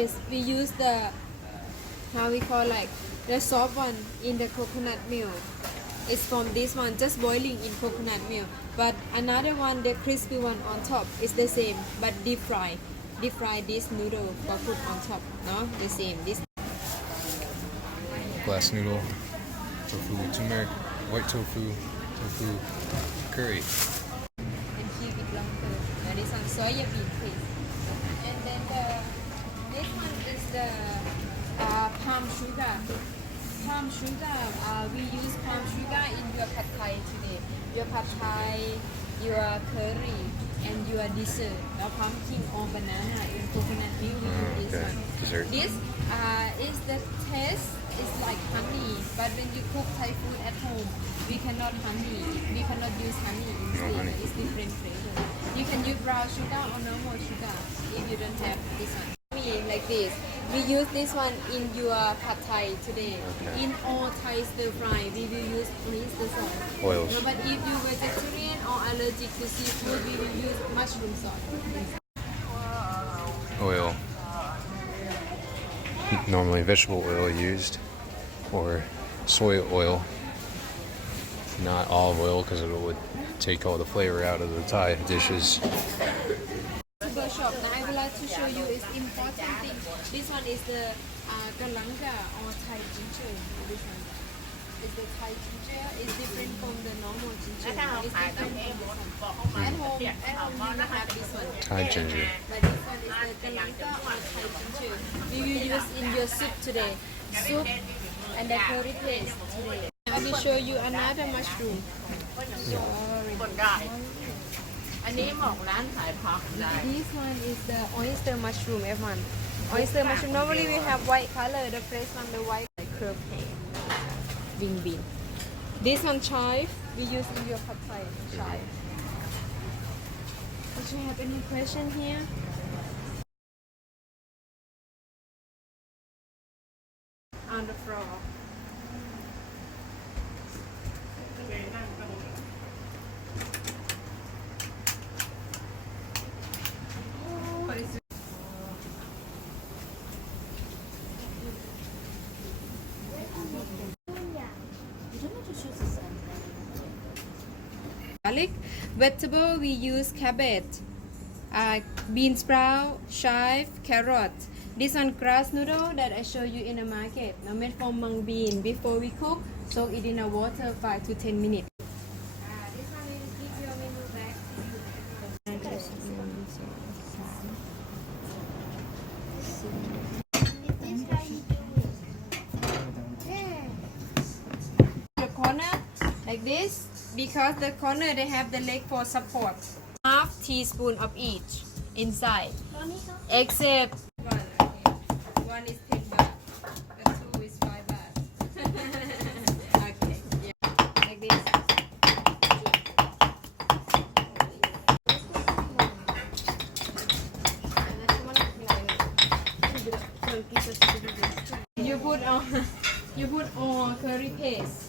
is we use the how we call like the soft one in the coconut milk. It's from this one, just boiling in coconut milk. But another one, the crispy one on top, is the same, but deep fry. Deep fry this noodle for put on top. No, the same. This glass noodle, tofu, turmeric, white tofu, tofu, curry. and keep it longer. Now this one soya bean paste. And then this one is the palm sugar. Palm sugar, we use palm sugar in your pad thai today. Your pad thai, your curry, and your dessert. Now pumpkin or banana in coconut milk, we use this one. Dessert. This is the taste is like honey, but when you cook Thai food at home, we cannot use honey instead. honey. It's different flavor. You can use brown sugar or normal sugar if you don't have this one. Like this. We use this one in your pad thai today. Okay. In all Thai stir fry, we will use oyster sauce. Oils. No, but if you vegetarian or allergic to seafood, we will use mushroom sauce. Oil. Normally vegetable oil used, or soy oil, not olive oil because it would take all the flavor out of the Thai dishes. Shop. Now I would like to show you is important thing. This one is the galanga or Thai ginger. This one is the Thai ginger. It's different from the normal ginger. It's different from this one. At home you will have this one. Thai ginger. But this one is the galanga or Thai ginger. We will use in your soup today. Soup and the curry paste today. I will show you another mushroom. Sorry. This one is the oyster mushroom, everyone. Oyster mushroom. Normally we have white color. The fresh one, the white like curve bean. This one chive. We use in your pad thai chive. Do you have any question here? On the floor. Garlic. Vegetable we use cabbage, bean sprout, chive, carrot. This one grass noodle that I show you in the market. Now made from mung bean. Before we cook, soak it in a water 5 to 10 minutes. This one will give your menu back to you. The corner like this. Because the corner they have the leg for support. Half teaspoon of each inside. Except one is 10 baht, the two is 5 baht. Okay, yeah, like this. You put on curry paste.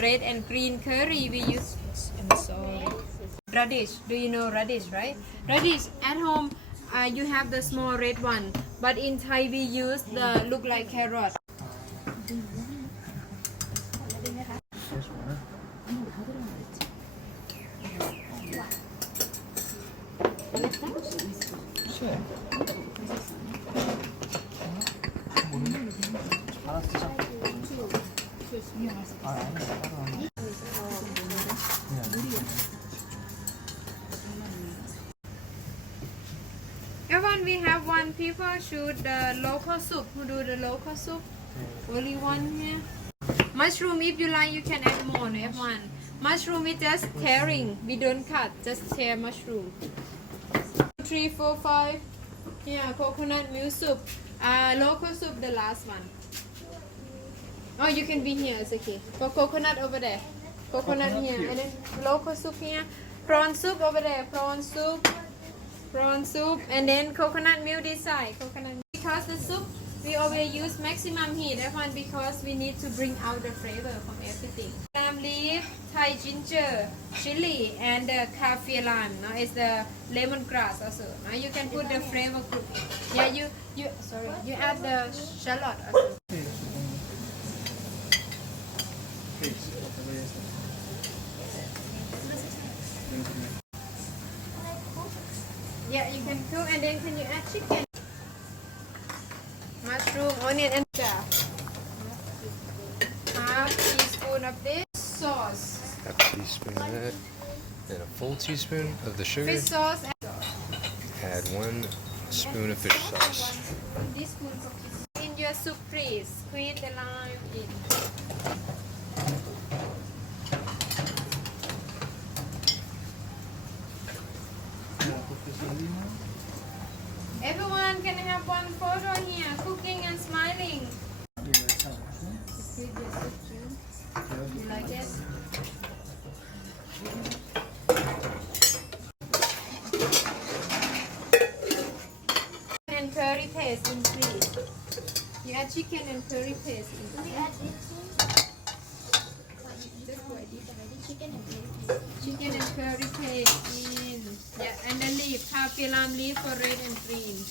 Red and green curry we use. I'm sorry. Radish. Do you know radish, right? Radish at home you have the small red one, but in Thai we use the look like carrot. Everyone, we have one people shoot the local soup. Who do the local soup? Only one here. Mushroom, if you like, you can add more. Everyone, mushroom is just tearing. We don't cut, just tear mushroom. 2, 3, 4, 5. Yeah, coconut milk soup. Local soup, the last one. Oh, you can be here. It's okay. For coconut over there. Coconut here. And then local soup here. Prawn soup over there. Prawn soup. And then coconut milk this side. Coconut milk. Because the soup We always use maximum heat, everyone, because we need to bring out the flavor from everything. Lamb leaf, Thai ginger, chili, and the kaffir lime. Now it's the lemongrass also. Now you can put the flavor group. Yeah, you add the shallot also. Yeah, you can cook, and then can you add chicken? Mushroom, onion, and garlic. Half teaspoon of this sauce. Half teaspoon of that. And a full teaspoon of the sugar. Fish sauce. Add 1 spoon of fish sauce. 1 teaspoon of fish. In your soup, please squeeze the lime in. Everyone, can I have one photo here? Cooking and smiling. You like it? And curry paste in, please. You add chicken and curry paste in. Chicken and curry paste in. Yeah, and the leaf, kaffir lime leaf for red and green.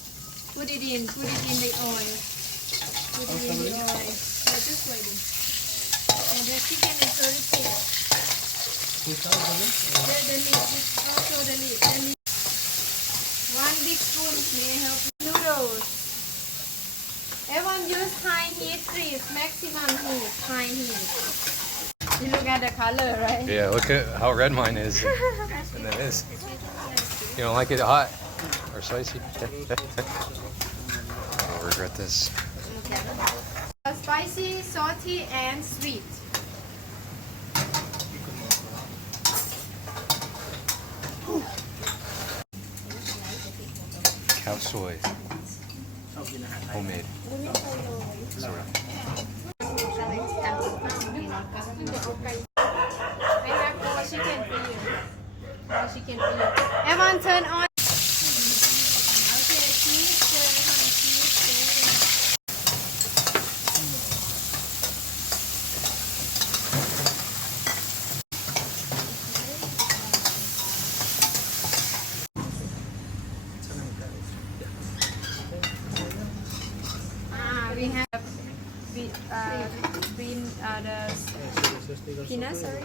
Put it in the oil. Put it in the oil. So just waiting. And the chicken and curry paste. The leaf, also the leaf. 1 big spoon, may I help you? Noodles. Everyone use high heat, please. Maximum heat, high heat. You look at the color, right? Yeah, look at how red mine is. And it is. You don't like it hot or spicy? I'll regret this. Spicy, salty, and sweet. Cow soy. Homemade. Sort of. I have more chicken for you. More chicken for you. Everyone turn on. Okay, cheese turn on, cheese turn. We have the peanuts, sorry.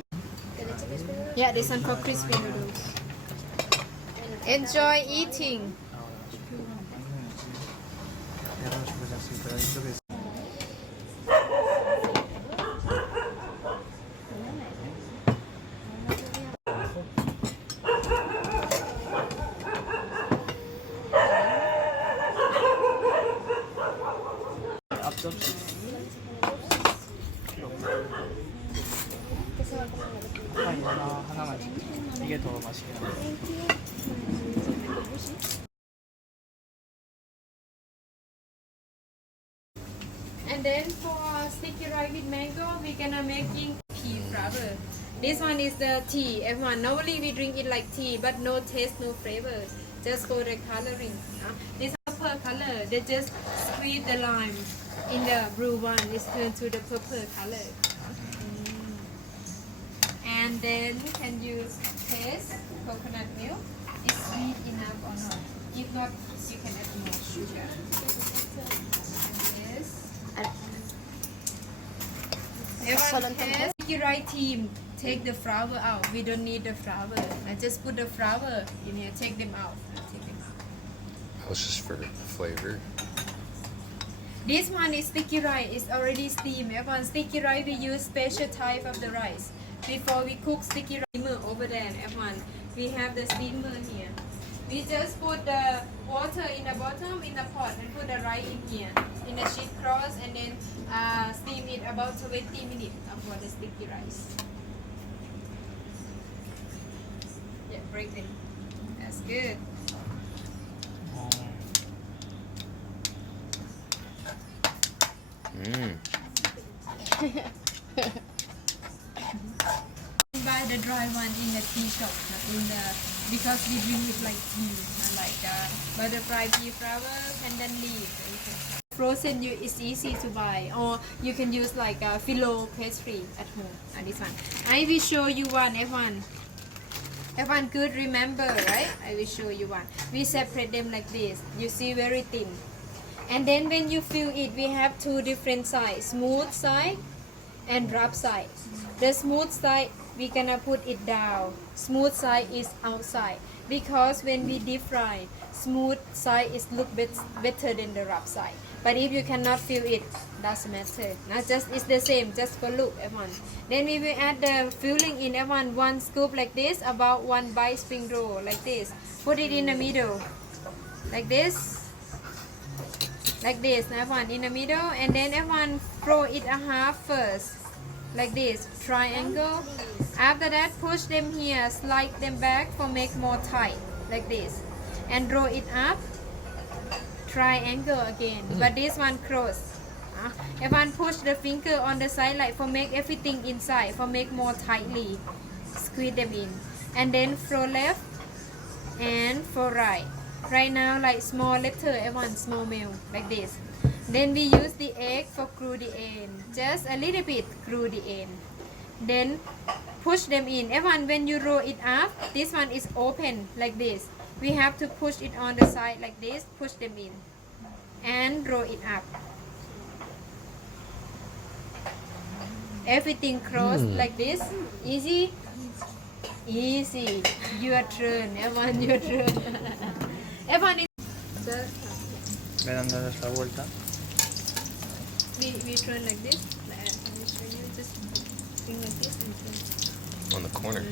Yeah, this one for crispy noodles. Enjoy eating. 하나만 이게 더 맛있게 나와요. And then for sticky rice with mango, we're gonna making tea flower. This one is the tea. Everyone, normally we drink it like tea, but no taste, no flavor. Just for the coloring. This is purple color. They just squeeze the lime in the blue one. It's turned to the purple color. And then can you taste coconut milk? Is sweet enough or not? If not, you can add more sugar. Yes. Everyone taste. Sticky rice team, take the flour out. We don't need the flour. I just put the flour in here. Take them out. That was just for flavor. This one is sticky rice. It's already steamed. Everyone, sticky rice, we use special type of the rice. Before we cook sticky rice over there, everyone, we have the steamer here. We just put the water in the bottom in the pot and put the rice in here in a sheet cross, and then steam it about 20 minutes for the sticky rice. Yeah, break it. That's good. Buy the dry one in the tea shop, not in the, because we drink it like tea, not like butterfly pea flower, pandan leaf. Frozen is easy to buy, or you can use like a phyllo pastry at home. This one. I will show you one. Everyone could remember, right? I will show you one. We separate them like this. You see, very thin. And then when you fill it, we have two different sides: smooth side and rough side. The smooth side, we gonna put it down. Smooth side is outside, because when we deep fry, smooth side is look better than the rough side. But if you cannot feel it, doesn't matter. Not just it's the same, just for look, everyone. Then we will add the filling in, everyone. One scoop like this, about 1 bite spring roll like this. Put it in the middle, like this. Like this, everyone, in the middle, and then everyone throw it a half first, like this, triangle. After that, push them here, slide them back for make more tight, like this, and roll it up, triangle again, but this one close. Everyone push the finger on the side like for make everything inside, for make more tightly, squeeze them in, and then for left and for right. Right now, like small letter, everyone, small meal, like this. Then we use the egg for glue the end, just a little bit glue the end. Then push them in. Everyone, when you roll it up, this one is open like this. We have to push it on the side like this, push them in, and roll it up. Everything closed like this. Easy? Easy. Your turn, everyone, your turn. Everyone is... Le dan darles la vuelta. We turn like this. Let me show you. Just bring like this and turn. On the corner.